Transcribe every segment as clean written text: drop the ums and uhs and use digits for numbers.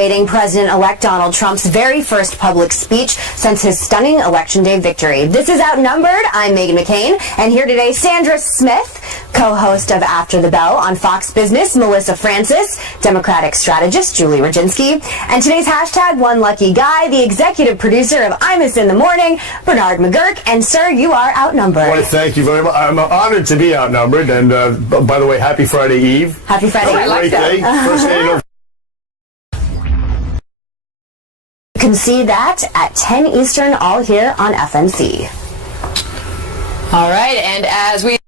Awaiting President-elect Donald Trump's very first public speech since his stunning Election Day victory. This is Outnumbered. I'm Meghan McCain, and here today, Sandra Smith, co-host of After the Bell on Fox Business, Melissa Francis, Democratic strategist Julie Rodzinski, and today's hashtag One Lucky Guy, the executive producer of Imus in the Morning, Bernard McGurk, and sir, you are outnumbered. Well, thank you very much. I'm honored to be outnumbered, and by the way, happy Friday Eve. Happy Friday Eve. Great day. First day of November. You can see that at 10 Eastern, all here on FNC. All right, and as we...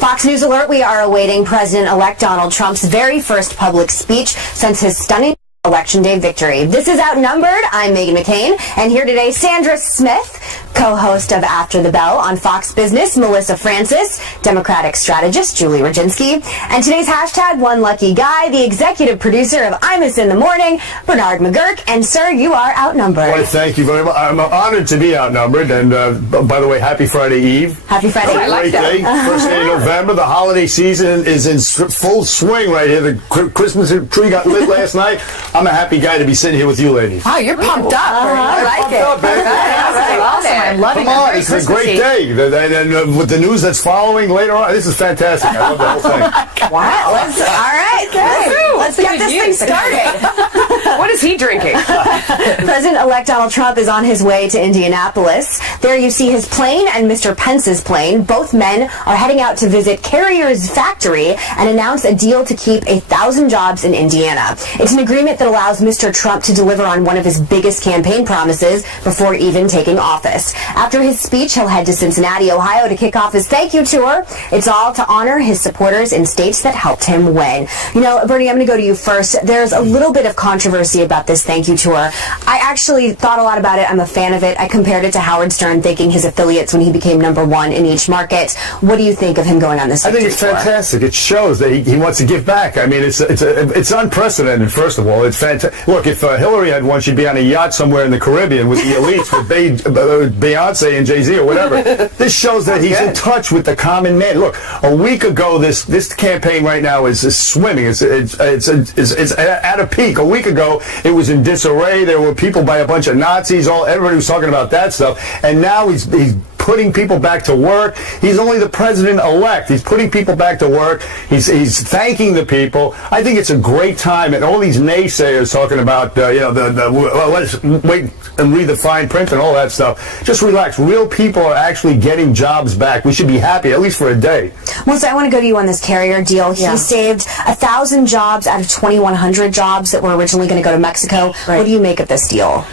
Fox News Alert, we are awaiting President-elect Donald Trump's very first public speech since his stunning Election Day victory. This is Outnumbered. I'm Meghan McCain, and here today, Sandra Smith, co-host of After the Bell on Fox Business, Melissa Francis, Democratic strategist Julie Rodzinski, and today's hashtag One Lucky Guy, the executive producer of Imus in the Morning, Bernard McGurk, and sir, you are outnumbered. Well, thank you very much. I'm honored to be outnumbered, and by the way, happy Friday Eve. Happy Friday Eve. Great day. First day of November. The holiday season is in full swing right here. The Christmas tree got lit last night. I'm a happy guy to be sitting here with you ladies. Oh, you're pumped up. I like it. Up, baby. Awesome. I'm loving it. Come on, it's a great day. And with the news that's following later on, this is fantastic. I love the whole thing. Wow. All right. Let's get this thing started. What is he drinking? President-elect Donald Trump is on his way to Indianapolis. There you see his plane and Mr. Pence's plane. Both men are heading out to visit Carrier's factory and announce a deal to keep 1,000 jobs in Indiana. It's an agreement that allows Mr. Trump to deliver on one of his biggest campaign promises before even taking office. After his speech, he'll head to Cincinnati, Ohio to kick off his thank you tour. It's all to honor his supporters in states that helped him win. You know, Bernie, I'm going to go to you first. There's a little bit of controversy about this thank you tour. I actually thought a lot about it. I'm a fan of it. I compared it to Howard Stern thanking his affiliates when he became #1 in each market. What do you think of him going on this tour? I think it's fantastic. It shows that he wants to give back. I mean, it's unprecedented, first of all. It's fantastic. Look, if Hillary had won, she'd be on a yacht somewhere in the Caribbean with the elites, with Beyonce and Jay-Z or whatever. This shows that he's in touch with the common man. Look, a week ago, this campaign right now is swimming. It's at a peak. A week ago, it was in disarray. There were people by a bunch of Nazis. Everybody was talking about that stuff. And now he's putting people back to work. He's only the president-elect. He's putting people back to work. He's thanking the people. I think it's a great time. And all these naysayers talking about, let's wait and read the fine print and all that stuff. Just relax. Real people are actually getting jobs back. We should be happy, at least for a day. Melissa, I want to go to you on this Carrier deal. He saved 1,000 jobs out of 2,100 jobs that were originally going to go to Mexico. Right. What do you make of this deal?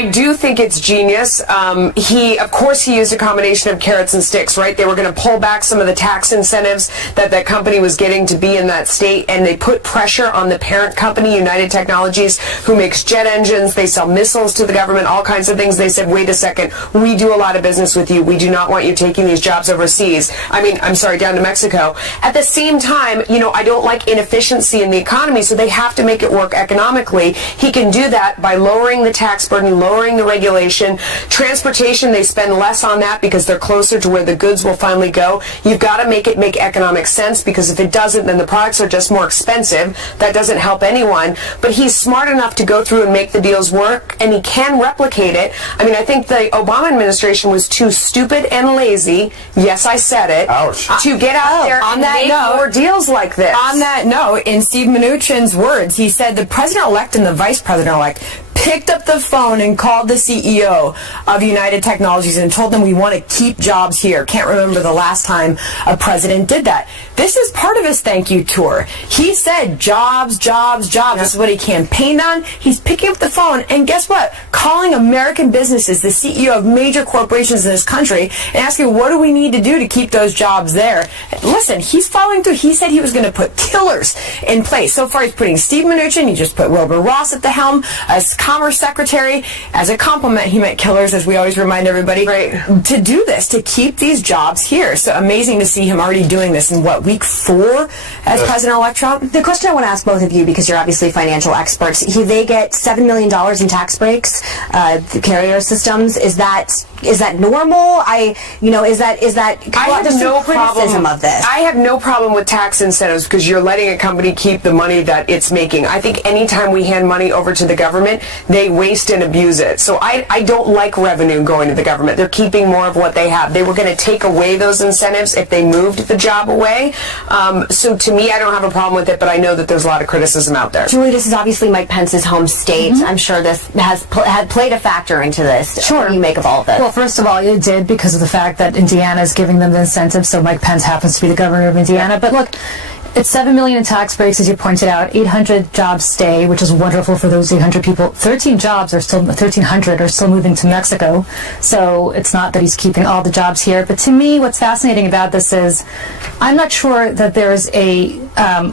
I do think it's genius. Of course, he used a combination of carrots and sticks, right? They were going to pull back some of the tax incentives that that company was getting to be in that state, and they put pressure on the parent company, United Technologies, who makes jet engines. They sell missiles to the government, all kinds of things. They said, wait a second, we do a lot of business with you. We do not want you taking these jobs overseas. Down to Mexico. At the same time, I don't like inefficiency in the economy, so they have to make it work economically. He can do that by lowering the tax burden, lowering the regulation. Transportation, they spend less on that because they're closer to where the goods will finally go. You've got to make it make economic sense, because if it doesn't, then the products are just more expensive. That doesn't help anyone. But he's smart enough to go through and make the deals work, and he can replicate it. I think the Obama administration was too stupid and lazy, yes, I said it, to get out there and make more deals like this. On that note, in Steve Mnuchin's words, he said the president-elect and the vice president-elect picked up the phone and called the CEO of United Technologies and told them we want to keep jobs here. Can't remember the last time a president did that. This is part of his thank you tour. He said jobs, jobs, jobs. This is what he campaigned on. He's picking up the phone and guess what? Calling American businesses, the CEO of major corporations in this country, and asking what do we need to do to keep those jobs there. Listen, he's following through. He said he was going to put killers in place. So far he's putting Steve Mnuchin. He just put Wilbur Ross at the helm. Commerce Secretary. As a compliment, he meant killers, as we always remind everybody, to do this, to keep these jobs here. So amazing to see him already doing this in, what, week 4 as President-elect Trump? The question I want to ask both of you, because you're obviously financial experts, they get $7 million in tax breaks, the carrier systems. Is that normal? Is that I have no criticism of this? I have no problem with tax incentives because you're letting a company keep the money that it's making. I think anytime we hand money over to the government, they waste and abuse it. So I don't like revenue going to the government. They're keeping more of what they have. They were going to take away those incentives if they moved the job away. So to me, I don't have a problem with it, but I know that there's a lot of criticism out there. Julie, this is obviously Mike Pence's home state. I'm sure this had played a factor into this. Sure. What do you make of all of this? Well, first of all, it did because of the fact that Indiana is giving them the incentive, so Mike Pence happens to be the governor of Indiana. But look, it's $7 million in tax breaks, as you pointed out. 800 jobs stay, which is wonderful for those 800 people. 1,300 are still moving to Mexico. So it's not that he's keeping all the jobs here. But to me, what's fascinating about this is I'm not sure that there's a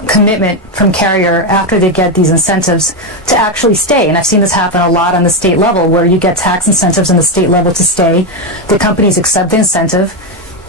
commitment from Carrier after they get these incentives to actually stay. And I've seen this happen a lot on the state level, where you get tax incentives on the state level to stay. The companies accept the incentive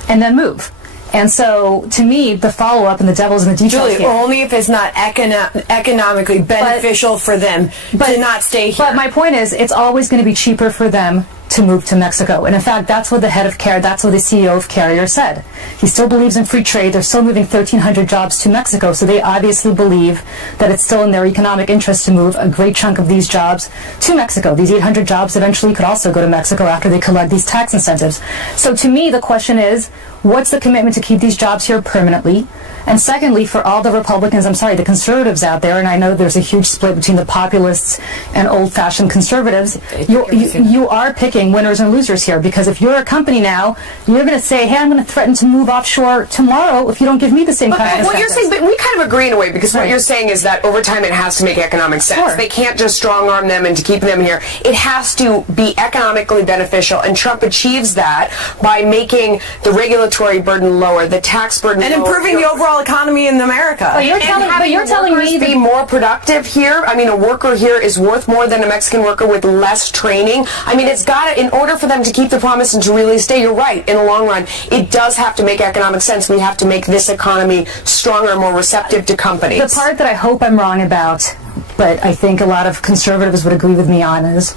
and then move. And so, to me, the follow-up and the devil's in the details Julie, here. only if it's not economically beneficial for them to not stay here. But my point is, it's always going to be cheaper for them to move to Mexico. And in fact, that's what the head of Carrier, that's what the CEO of Carrier said. He still believes in free trade. They're still moving 1,300 jobs to Mexico, so they obviously believe that it's still in their economic interest to move a great chunk of these jobs to Mexico. These 800 jobs eventually could also go to Mexico after they collect these tax incentives. So to me, the question is, what's the commitment to keep these jobs here permanently? And secondly, for all the Republicans, the conservatives out there, and I know there's a huge split between the populists and old-fashioned conservatives, you are picking winners and losers here, because if you're a company now, you're going to say, hey, I'm going to threaten to move offshore tomorrow if you don't give me the same kind of what you're saying, but we kind of agree in a way, because what you're saying is that over time it has to make economic sense. Sure. They can't just strong-arm them into keeping them here. It has to be economically beneficial, and Trump achieves that by making the regulatory burden lower, the tax burden and lower. improving the overall economy in America. But you're telling me be more productive here. I mean, a worker here is worth more than a Mexican worker with less training. I mean, it's got to, in order for them to keep the promise and to really stay, you're right, in the long run, it does have to make economic sense. We have to make this economy stronger, more receptive to companies. The part that I hope I'm wrong about, but I think a lot of conservatives would agree with me on, is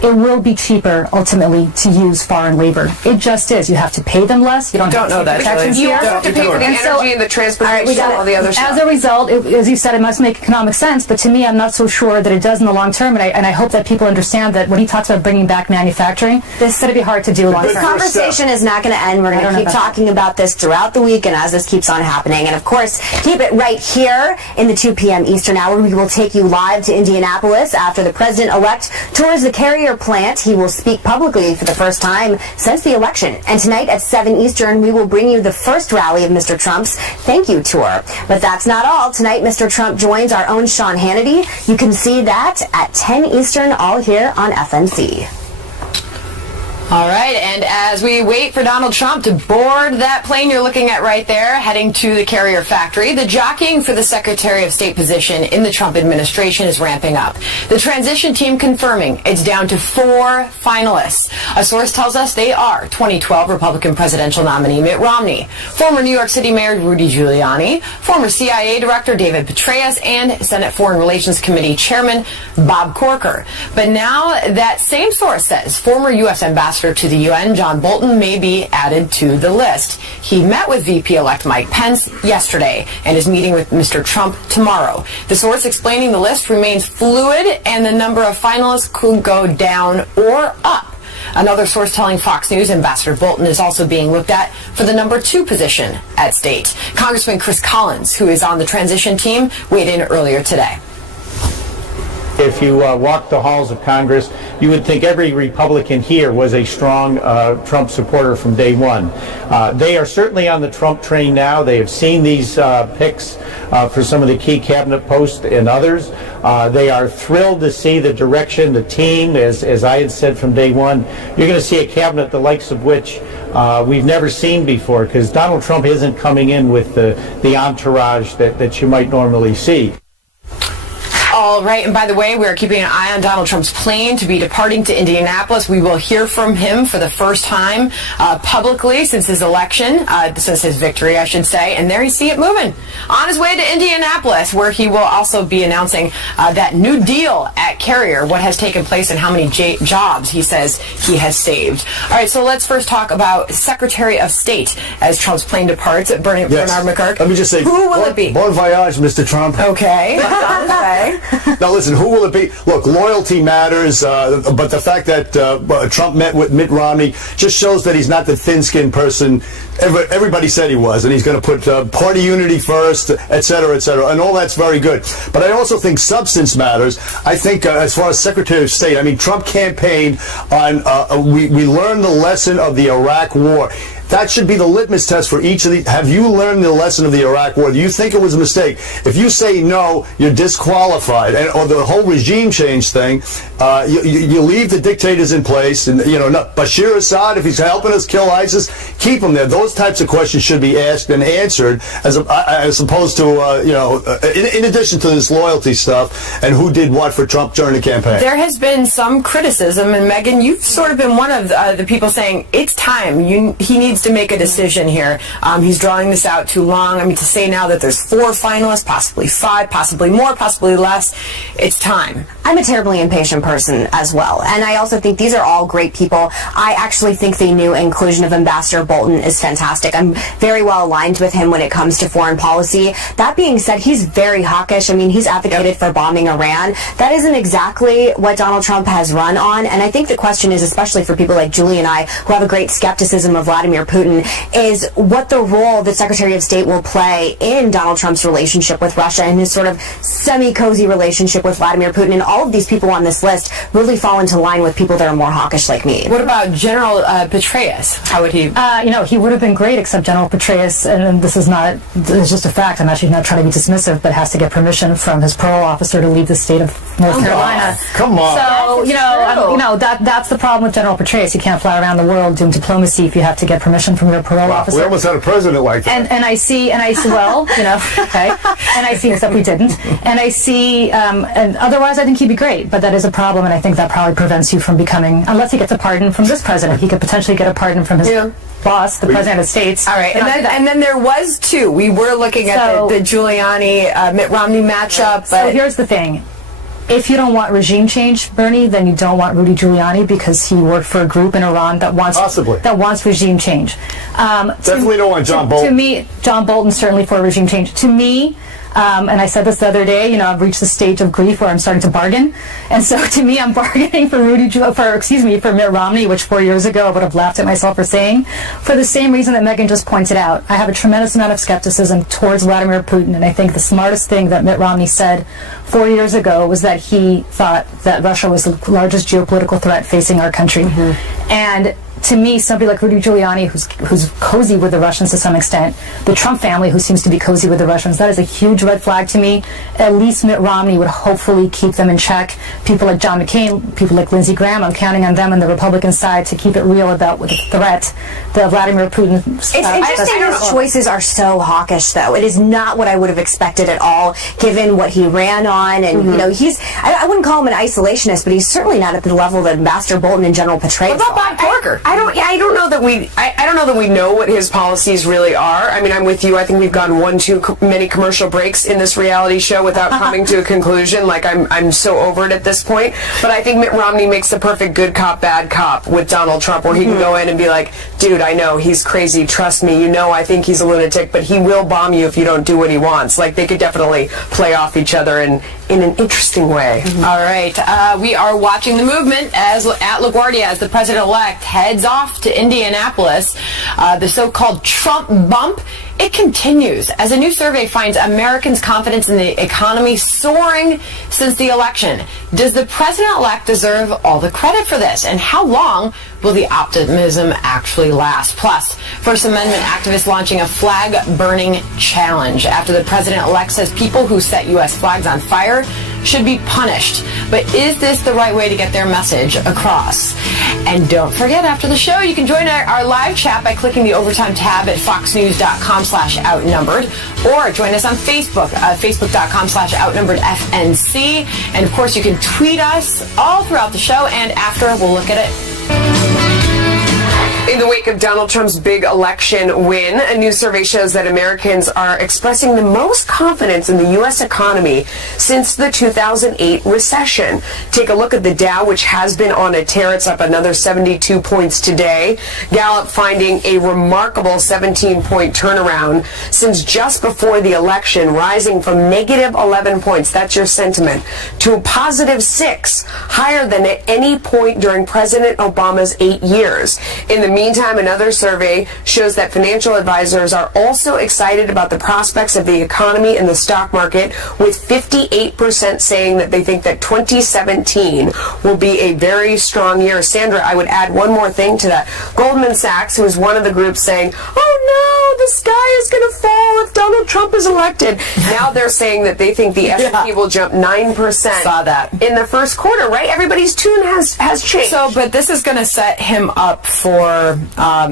it will be cheaper ultimately to use foreign labor. It just is. You have to pay them less. You don't know that. You also have to pay for the energy and the transportation and all the other stuff. As a result, as you said, it must make economic sense, but to me, I'm not so sure that it does in the long term, and I hope that people understand that when he talks about bringing back manufacturing, this is going to be hard to do long term. This conversation is not going to end. We're going to keep talking about this throughout the week and as this keeps on happening. And of course, keep it right here in the 2 p.m. Eastern hour. We will take you live to Indianapolis after the president-elect tours the Carrier plant. He will speak publicly for the first time since the election. And tonight at 7 Eastern, we will bring you the first rally of Mr. Trump's thank you tour. But that's not all. Tonight, Mr. Trump joins our own Sean Hannity. You can see that at 10 Eastern, all here on FNC. All right, and as we wait for Donald Trump to board that plane you're looking at right there, heading to the Carrier factory, the jockeying for the Secretary of State position in the Trump administration is ramping up. The transition team confirming it's down to 4 finalists. A source tells us they are 2012 Republican presidential nominee Mitt Romney, former New York City Mayor Rudy Giuliani, former CIA Director David Petraeus, and Senate Foreign Relations Committee Chairman Bob Corker. But now that same source says former U.S. Ambassador to the UN, John Bolton, may be added to the list. He met with VP-elect Mike Pence yesterday and is meeting with Mr. Trump tomorrow. The source explaining the list remains fluid and the number of finalists could go down or up. Another source telling Fox News Ambassador Bolton is also being looked at for the number 2 position at state. Congressman Chris Collins, who is on the transition team, weighed in earlier today. If you walk the halls of Congress, you would think every Republican here was a strong Trump supporter from day one. They are certainly on the Trump train now. They have seen these picks for some of the key cabinet posts and others. They are thrilled to see the direction, the team, as I had said from day one. You're going to see a cabinet the likes of which we've never seen before, because Donald Trump isn't coming in with the entourage that you might normally see. All right, and by the way, we are keeping an eye on Donald Trump's plane to be departing to Indianapolis. We will hear from him for the first time publicly since his election, since his victory, I should say. And there you see it moving on his way to Indianapolis, where he will also be announcing that new deal at Carrier, what has taken place and how many jobs he says he has saved. All right, so let's first talk about Secretary of State as Trump's plane departs. Bernard McGurk. Let me just say, who will it be? Bon voyage, Mr. Trump. Okay. Now listen, who will it be? Look, loyalty matters, but the fact that Trump met with Mitt Romney just shows that he's not the thin-skinned person everybody said he was, and he's going to put party unity first, et cetera, and all that's very good. But I also think substance matters. I think as far as Secretary of State, I mean, Trump campaigned on, we learned the lesson of the Iraq War. That should be the litmus test for each of these. Have you learned the lesson of the Iraq War? Do you think it was a mistake? If you say no, you're disqualified. Or the whole regime change thing, you leave the dictators in place. And Bashir Assad, if he's helping us kill ISIS, keep him there. Those types of questions should be asked and answered, as opposed to in addition to this loyalty stuff and who did what for Trump during the campaign. There has been some criticism, and Megan, you've sort of been one of the people saying it's time. He needs to make a decision here. He's drawing this out too long. I mean, to say now that there's 4 finalists, possibly 5, possibly more, possibly less, it's time. I'm a terribly impatient person as well, and I also think these are all great people. I actually think the new inclusion of Ambassador Bolton is fantastic. I'm very well aligned with him when it comes to foreign policy. That being said, he's very hawkish. I mean, he's advocated for bombing Iran. That isn't exactly what Donald Trump has run on, and I think the question is, especially for people like Julie and I, who have a great skepticism of Vladimir Putin, is what the role the Secretary of State will play in Donald Trump's relationship with Russia and his sort of semi-cozy relationship with Vladimir Putin. And all of these people on this list really fall into line with people that are more hawkish like me. What about General Petraeus? How would he? He would have been great, except General Petraeus, and this is just a fact. I'm actually not trying to be dismissive, but has to get permission from his parole officer to leave the state of North Carolina. Come on. So, that's the problem with General Petraeus. You can't fly around the world doing diplomacy if you have to get permission from your parole officer. We almost had a president like that. And I see, okay. And I see, except we didn't. And I see, and otherwise I think he'd be great, but that is a problem, and I think that probably prevents you from becoming, unless he gets a pardon from this president, he could potentially get a pardon from his boss, the President of the States. All right, and then there was 2. We were looking at the Giuliani, Mitt Romney matchup. So here's the thing. If you don't want regime change, Bernie, then you don't want Rudy Giuliani, because he worked for a group in Iran that wants regime change. Definitely don't want John Bolton. To me, John Bolton certainly for regime change. To me, and I said this the other day, I've reached the stage of grief where I'm starting to bargain. And so to me, I'm bargaining for for Mitt Romney, which 4 years ago I would have laughed at myself for saying, for the same reason that Megan just pointed out. I have a tremendous amount of skepticism towards Vladimir Putin, and I think the smartest thing that Mitt Romney said 4 years ago was that he thought that Russia was the largest geopolitical threat facing our country. Mm-hmm. And to me, somebody like Rudy Giuliani, who's cozy with the Russians to some extent, the Trump family, who seems to be cozy with the Russians, that is a huge red flag to me. At least Mitt Romney would hopefully keep them in check. People like John McCain, people like Lindsey Graham, I'm counting on them on the Republican side to keep it real about the threat that Vladimir Putin... It's interesting those choices are so hawkish, though. It is not what I would have expected at all, given what he ran on. And, I wouldn't call him an isolationist, but he's certainly not at the level that Ambassador Bolton and General Petraeus What about Bob Corker? I don't know that we know what his policies really are. I mean, I'm with you. I think we've gone one too many commercial breaks in this reality show without coming to a conclusion. Like, I'm so over it at this point. But I think Mitt Romney makes the perfect good cop, bad cop with Donald Trump, where he can go in and be like, dude, I know he's crazy. Trust me. I think he's a lunatic, but he will bomb you if you don't do what he wants. Like, they could definitely play off each other in an interesting way. All right. We are watching the movement at LaGuardia as the president-elect heads off to Indianapolis. The so-called Trump bump, it continues as a new survey finds Americans' confidence in the economy soaring since the election. Does the president-elect deserve all the credit for this? And how long will the optimism actually last? Plus, First Amendment activists launching a flag-burning challenge after the president-elect says people who set U.S. flags on fire should be punished. But is this the right way to get their message across? And don't forget, after the show, you can join our live chat by clicking the Overtime tab at foxnews.com/outnumbered, or join us on Facebook, facebook.com/outnumberedfnc. And of course, you can tweet us all throughout the show, and after, we'll look at it. In the wake of Donald Trump's big election win, a new survey shows that Americans are expressing the most confidence in the U.S. economy since the 2008 recession. Take a look at the Dow, which has been on a tear. It's up another 72 points today. Gallup finding a remarkable 17-point turnaround since just before the election, rising from negative 11 points, that's your sentiment, to a positive 6, higher than at any point during President Obama's 8 years. In the meantime, another survey shows that financial advisors are also excited about the prospects of the economy and the stock market, with 58% saying that they think that 2017 will be a very strong year. Sandra, I would add one more thing to that. Goldman Sachs, who is one of the groups, saying, oh no, the sky is going to fall if Donald Trump is elected. Now they're saying that they think the S&P will jump 9%. Saw that. In the first quarter, right? Everybody's tune has changed. So, but this is going to set him up for,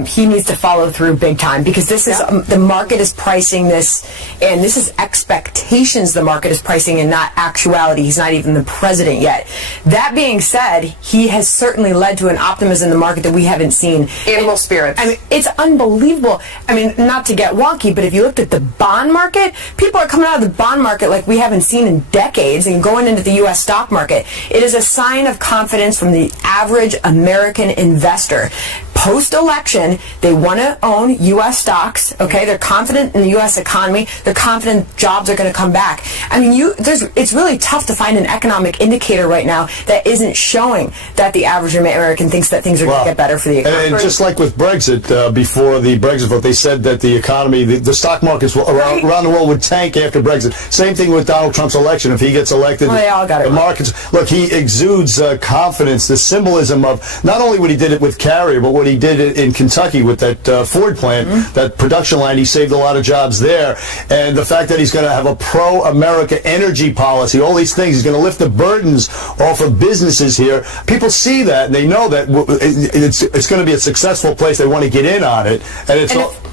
he needs to follow through big time, because this is, the market is pricing this, and this is expectations the market is pricing and not actuality. He's not even the president yet. That being said, he has certainly led to an optimism in the market that we haven't seen. Animal spirits. I mean, it's unbelievable. I mean, not to get wonky, but if you looked at the bond market, people are coming out of the bond market like we haven't seen in decades and going into the U.S. stock market. It is a sign of confidence from the average American investor. Post-election, they want to own U.S. stocks, okay? They're confident in the U.S. economy. They're confident jobs are going to come back. I mean, it's really tough to find an economic indicator right now that isn't showing that the average American thinks that things are going to get better for the economy. And just like with Brexit, before the Brexit vote, they said that the economy, the stock markets around the world would tank after Brexit. Same thing with Donald Trump's election. If he gets elected, they all got it. The markets, look, he exudes confidence, the symbolism of not only what he did it with Carrier, but what he did in Kentucky with that Ford plant, that production line. He saved a lot of jobs there. And the fact that he's going to have a pro-America energy policy, all these things, he's going to lift the burdens off of businesses here. People see that, and they know that it's going to be a successful place. They want to get in on it. And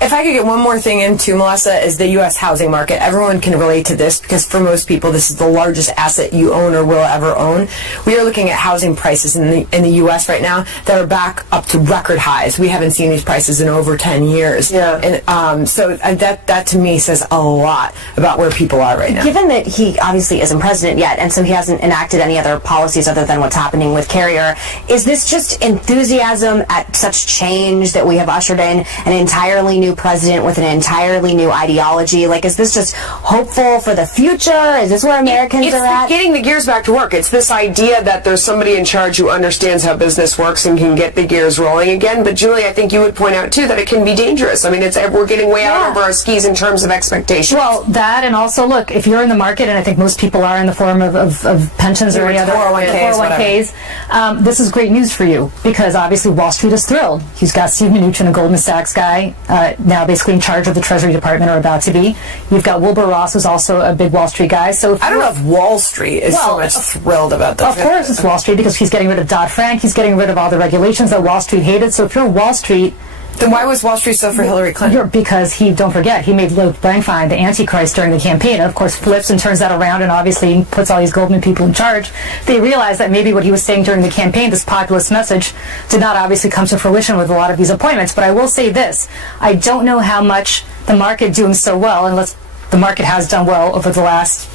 if I could get one more thing in too, Melissa, is the U.S. housing market. Everyone can relate to this, because for most people, this is the largest asset you own or will ever own. We are looking at housing prices in the U.S. right now that are back up to record highs. We haven't seen these prices in over 10 years. Yeah. And so that to me says a lot about where people are right now. Given that he obviously isn't president yet, and so he hasn't enacted any other policies other than what's happening with Carrier, is this just enthusiasm at such change that we have ushered in an entirely new president with an entirely new ideology? Like, is this just hopeful for the future? Is this where Americans are at? It's getting the gears back to work. It's this idea that there's somebody in charge who understands how business works and can get the gears rolling again. But Julie, I think you would point out too that it can be dangerous. I mean, we're getting way out over our skis in terms of expectations. Well, that, and also, look, if you're in the market, and I think most people are in the form of pensions or any other 401ks, this is great news for you, because obviously Wall Street is thrilled. He's got Steve Mnuchin, a Goldman Sachs guy, now basically in charge of the Treasury Department, or about to be. You've got Wilbur Ross, who's also a big Wall Street guy. So I don't know if Wall Street is so much thrilled about this. Of course it's Wall Street, because he's getting rid of Dodd-Frank. He's getting rid of all the regulations that Wall Street hated. So if you're Wall Street, then why was Wall Street so for Hillary Clinton? Because don't forget, he made Luke Blankfein the Antichrist during the campaign, and of course flips and turns that around and obviously puts all these Goldman people in charge. They realized that maybe what he was saying during the campaign, this populist message, did not obviously come to fruition with a lot of these appointments. But I will say this, I don't know how much the market doing so well, unless the market has done well over the last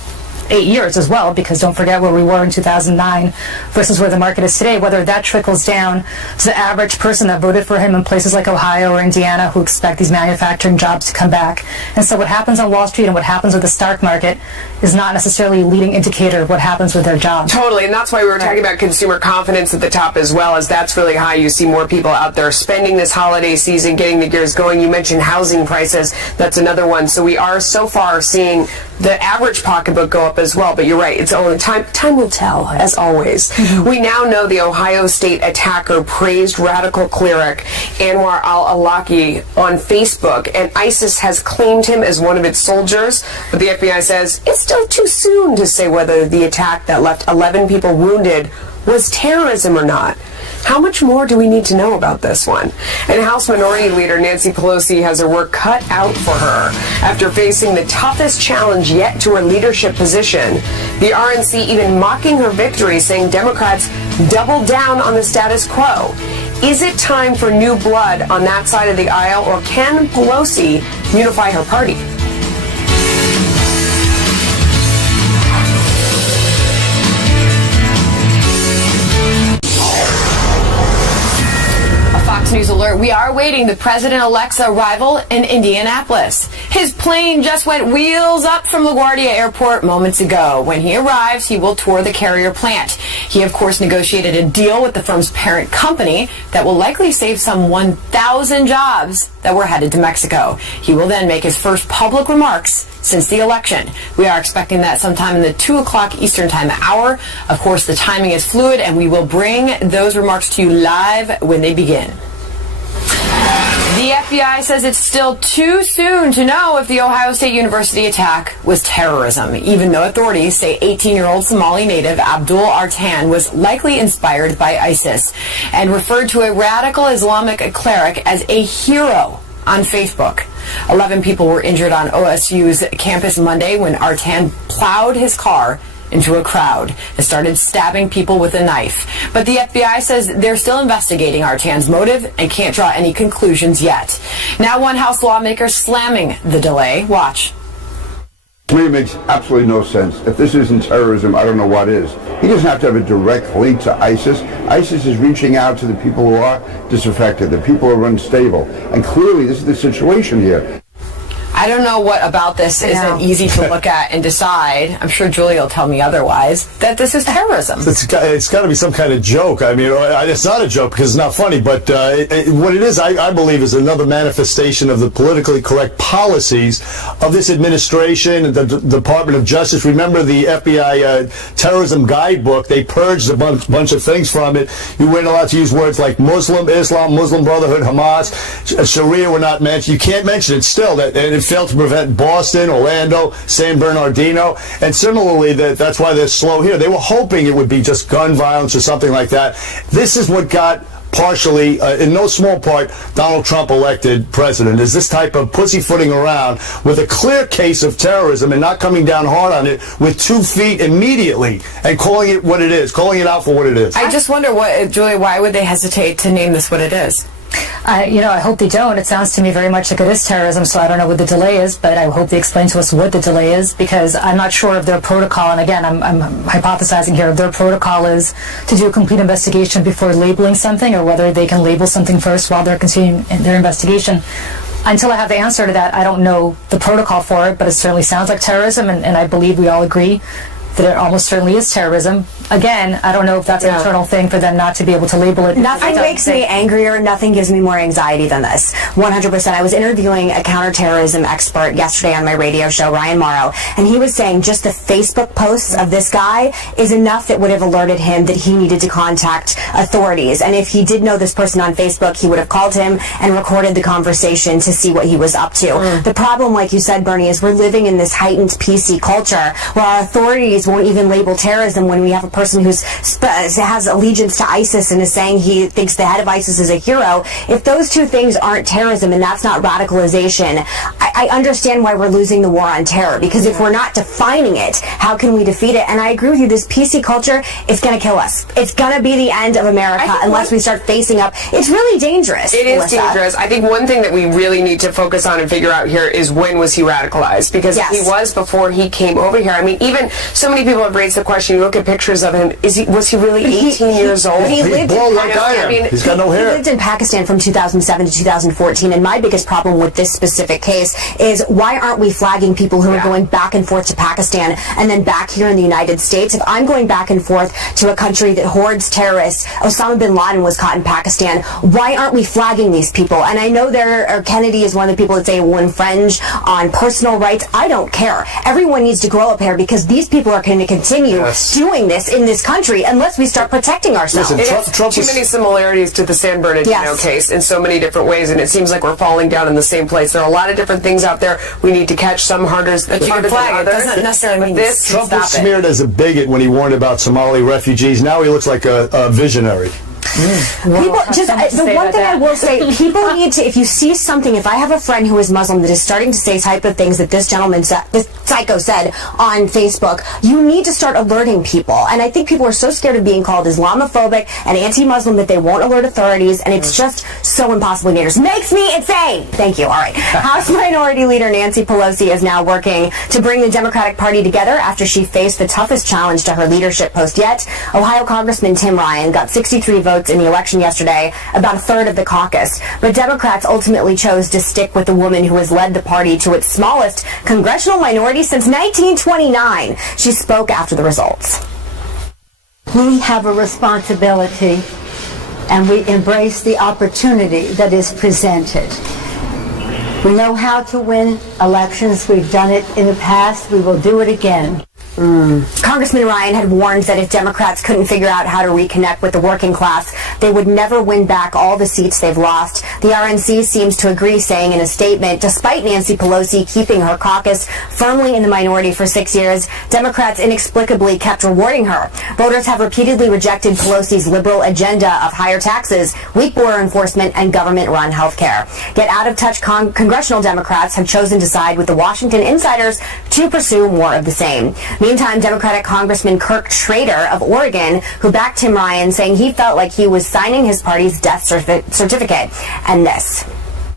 8 years as well, because don't forget where we were in 2009 versus where the market is today, whether that trickles down to the average person that voted for him in places like Ohio or Indiana who expect these manufacturing jobs to come back. And so what happens on Wall Street and what happens with the stock market is not necessarily a leading indicator of what happens with their jobs. Totally, and that's why we were talking about consumer confidence at the top as well, as that's really high. You see more people out there spending this holiday season, getting the gears going. You mentioned housing prices. That's another one. So we are so far seeing the average pocketbook go up as well. But you're right, it's only time will tell, as always. We now know the Ohio State attacker praised radical cleric Anwar al-Awlaki on Facebook, and ISIS has claimed him as one of its soldiers, but the FBI says it's still too soon to say whether the attack that left 11 people wounded was terrorism or not. How much more do we need to know about this one? And House Minority Leader Nancy Pelosi has her work cut out for her after facing the toughest challenge yet to her leadership position. The RNC even mocking her victory, saying Democrats doubled down on the status quo. Is it time for new blood on that side of the aisle, or can Pelosi unify her party? Fox News alert. We are awaiting the president-elect's arrival in Indianapolis. His plane just went wheels up from LaGuardia Airport moments ago. When he arrives, he will tour the Carrier plant. He, of course, negotiated a deal with the firm's parent company that will likely save some 1,000 jobs that were headed to Mexico. He will then make his first public remarks since the election. We are expecting that sometime in the 2 o'clock Eastern Time hour. Of course, the timing is fluid, and we will bring those remarks to you live when they begin. The FBI says it's still too soon to know if the Ohio State University attack was terrorism, even though authorities say 18-year-old Somali native Abdul Artan was likely inspired by ISIS and referred to a radical Islamic cleric as a hero on Facebook. 11 people were injured on OSU's campus Monday when Artan plowed his car into a crowd and started stabbing people with a knife. But the FBI says they're still investigating Artan's motive and can't draw any conclusions yet. Now one House lawmaker slamming the delay. Watch. To me, it makes absolutely no sense. If this isn't terrorism, I don't know what is. He doesn't have to have a direct link to ISIS. ISIS is reaching out to the people who are disaffected, the people who are unstable. And clearly, this is the situation here. I don't know what about this isn't easy to look at and decide. I'm sure Julia will tell me otherwise, that this is terrorism. It's got to be some kind of joke. I mean, it's not a joke because it's not funny, but what it is, I believe, is another manifestation of the politically correct policies of this administration, the Department of Justice. Remember the FBI terrorism guidebook? They purged a bunch of things from it. You weren't allowed to use words like Muslim, Islam, Muslim Brotherhood, Hamas, Sharia were not mentioned. You can't mention it still. And it failed to prevent Boston, Orlando, San Bernardino, and similarly, that's why they're slow here. They were hoping it would be just gun violence or something like that. This is what got partially, in no small part, Donald Trump elected president, is this type of pussyfooting around with a clear case of terrorism and not coming down hard on it with 2 feet immediately and calling it what it is, calling it out for what it is. I just wonder, Julia, why would they hesitate to name this what it is? I hope they don't. It sounds to me very much like it is terrorism, so I don't know what the delay is, but I hope they explain to us what the delay is, because I'm not sure of their protocol, and again, I'm hypothesizing here, if their protocol is to do a complete investigation before labeling something, or whether they can label something first while they're continuing their investigation. Until I have the answer to that, I don't know the protocol for it, but it certainly sounds like terrorism, and I believe we all agree that it almost certainly is terrorism. Again, I don't know if that's an internal thing for them not to be able to label it. Nothing makes me angrier, nothing gives me more anxiety than this. 100%. I was interviewing a counterterrorism expert yesterday on my radio show, Ryan Morrow, and he was saying just the Facebook posts of this guy is enough that would have alerted him that he needed to contact authorities. And if he did know this person on Facebook, he would have called him and recorded the conversation to see what he was up to. The problem, like you said, Bernie, is we're living in this heightened PC culture where our authorities won't even label terrorism when we have a person who has allegiance to ISIS and is saying he thinks the head of ISIS is a hero. If those two things aren't terrorism and that's not radicalization, I understand why we're losing the war on terror, because if we're not defining it, how can we defeat it? And I agree with you, this PC culture is going to kill us. It's going to be the end of America unless we start facing up. It's really dangerous. It is dangerous. I think one thing that we really need to focus on and figure out here is when was he radicalized, because he was before he came over here. I mean, even so so many people have raised the question. You look at pictures of him. Was he really 18 years old? He lived bald in like I am. mean, He's got no hair. He lived in Pakistan from 2007 to 2014, and my biggest problem with this specific case is why aren't we flagging people who are going back and forth to Pakistan and then back here in the United States? If I'm going back and forth to a country that hoards terrorists, Osama bin Laden was caught in Pakistan, why aren't we flagging these people? And I know Kennedy is one of the people that say will infringe on personal rights. I don't care. Everyone needs to grow up here because these people are going to continue doing this in this country unless we start protecting ourselves. Listen, Trump too many similarities to the San Bernardino case in so many different ways, and it seems like we're falling down in the same place. There are a lot of different things out there. We need to catch some harder than flag. It others. doesn't necessarily mean this. Trump was smeared as a bigot when he warned about Somali refugees. Now he looks like a visionary. People the one thing I will say, people need to, if you see something, if I have a friend who is Muslim that is starting to say type of things that this gentleman said, this psycho said on Facebook, you need to start alerting people. And I think people are so scared of being called Islamophobic and anti-Muslim that they won't alert authorities, and it's just so impossibly dangerous. Makes me insane! Thank you. All right. House Minority Leader Nancy Pelosi is now working to bring the Democratic Party together after she faced the toughest challenge to her leadership post yet. Ohio Congressman Tim Ryan got 63 votes in the election yesterday, about a third of the caucus. But Democrats ultimately chose to stick with the woman who has led the party to its smallest congressional minority since 1929. She spoke after the results. We have a responsibility, and we embrace the opportunity that is presented. We know how to win elections. We've done it in the past. We will do it again. Congressman Ryan had warned that if Democrats couldn't figure out how to reconnect with the working class, they would never win back all the seats they've lost. The RNC seems to agree, saying in a statement, despite Nancy Pelosi keeping her caucus firmly in the minority for 6 years, Democrats inexplicably kept rewarding her. Voters have repeatedly rejected Pelosi's liberal agenda of higher taxes, weak border enforcement, and government-run health care. Yet out-of-touch congressional Democrats have chosen to side with the Washington insiders to pursue more of the same. Meantime, Democratic Congressman Kirk Schrader of Oregon, who backed Tim Ryan, saying he felt like he was signing his party's death certificate. And this.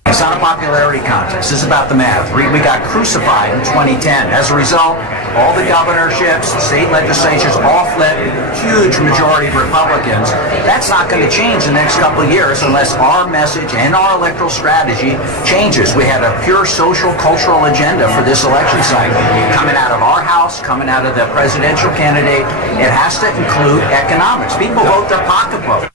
It's not a popularity contest. This is about the math. We got crucified in 2010. As a result, all the governorships, state legislatures, all fled, huge majority of Republicans. That's not going to change the next couple of years unless our message and our electoral strategy changes. We had a pure social, cultural agenda for this election cycle. Coming out of our House, coming out of the presidential candidate, it has to include economics. People vote their pocketbook.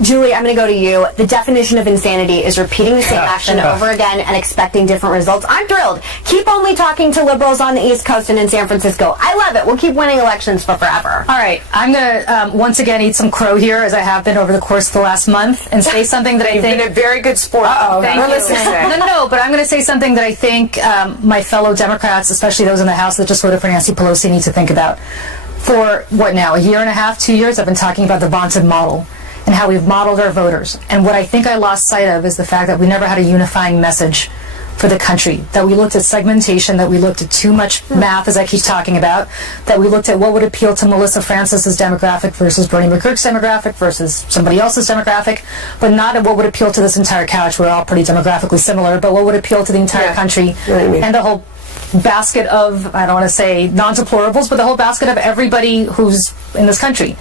Julie, I'm going to go to you. The definition of insanity is repeating the same action over again and expecting different results. I'm thrilled. Keep only talking to liberals on the East Coast and in San Francisco. I love it. We'll keep winning elections for forever. All right. I'm going to once again eat some crow here, as I have been over the course of the last month, and say something that I think... You've been a very good sport. Thank you. No, but I'm going to say something that I think my fellow Democrats, especially those in the House that just voted for Nancy Pelosi, need to think about. For, what now, a year and a half, 2 years, I've been talking about the vaunted model and how we've modeled our voters. And what I think I lost sight of is the fact that we never had a unifying message for the country, that we looked at segmentation, that we looked at too much math, as I keep talking about, that we looked at what would appeal to Melissa Francis's demographic versus Bernie McGurk's demographic versus somebody else's demographic, but not at what would appeal to this entire couch. We're all pretty demographically similar, but what would appeal to the entire country and the whole basket of, I don't want to say non-deplorables, but the whole basket of everybody who's in this country.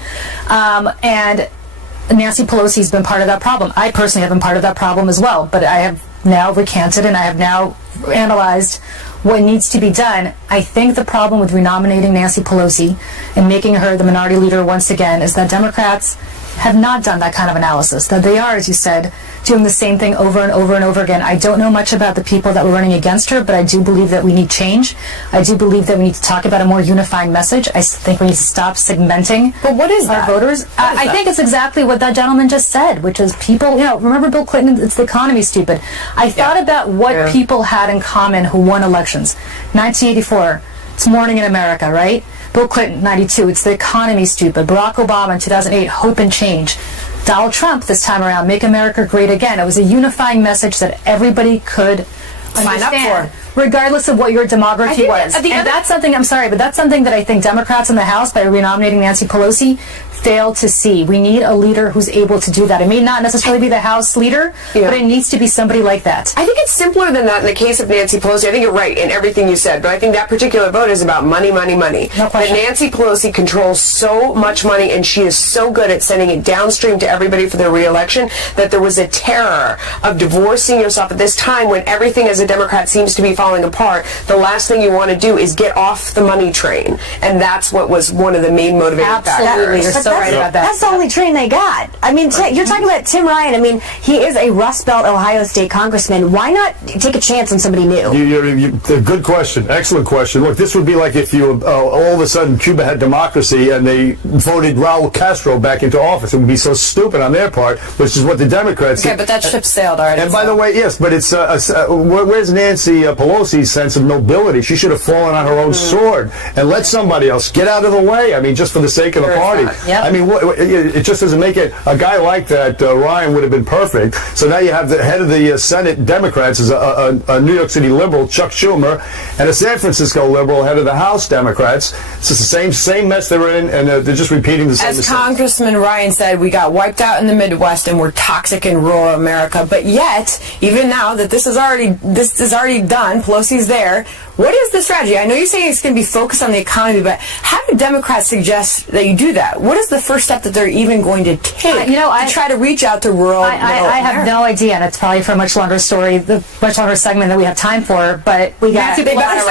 And Nancy Pelosi's been part of that problem. I personally have been part of that problem as well, but I have now recanted and I have now analyzed what needs to be done. I think the problem with renominating Nancy Pelosi and making her the minority leader once again is that Democrats have not done that kind of analysis, that they are, as you said, doing the same thing over and over and over again. I don't know much about the people that were running against her, but I do believe that we need change. I do believe that we need to talk about a more unifying message. I think we need to stop segmenting our voters. I think it's exactly what that gentleman just said, which is people, remember Bill Clinton, it's the economy, stupid. I thought about what people had in common who won elections. 1984, it's Morning in America, right? Bill Clinton, 92, it's the economy, stupid. Barack Obama in 2008, hope and change. Donald Trump this time around, make America great again. It was a unifying message that everybody could sign up for, regardless of what your demography was. And that's something, I'm sorry, but that's something that I think Democrats in the House, by renominating Nancy Pelosi, fail to see. We need a leader who's able to do that. It may not necessarily be the House leader, but it needs to be somebody like that. I think it's simpler than that in the case of Nancy Pelosi. I think you're right in everything you said, but I think that particular vote is about money, money, money. No question. But Nancy Pelosi controls so much money, and she is so good at sending it downstream to everybody for their re-election, that there was a terror of divorcing yourself at this time when everything as a Democrat seems to be falling apart. The last thing you want to do is get off the money train, and that's what was one of the main motivating Absolutely, you're factors. so right about that. That's the only train they got. I mean, you're talking about Tim Ryan. I mean, he is a Rust Belt Ohio State congressman. Why not take a chance on somebody new? Good question. Excellent question. Look, this would be like if you all of a sudden Cuba had democracy and they voted Raul Castro back into office. It would be so stupid on their part, which is what the Democrats Okay, but that ship sailed already. And by the way, yes, but it's where's Nancy Pelosi's sense of nobility? She should have fallen on her own sword and let somebody else get out of the way. I mean, just for the sake of the party. Yep. I mean, it just doesn't make it. A guy like that, Ryan, would have been perfect. So now you have the head of the Senate Democrats is a New York City liberal, Chuck Schumer, and a San Francisco liberal, head of the House Democrats. It's just the same mess they were in, and they're just repeating the same As mistake. Congressman Ryan said, we got wiped out in the Midwest and we're toxic in rural America. But yet, even now that this is already done, Pelosi's there, what is the strategy? I know you're saying it's going to be focused on the economy, but how do Democrats suggest that you do that? What is the first step that they're even going to take to try to reach out to rural I have no idea, and it's probably for a much longer story, the much longer segment that we have time for, but they better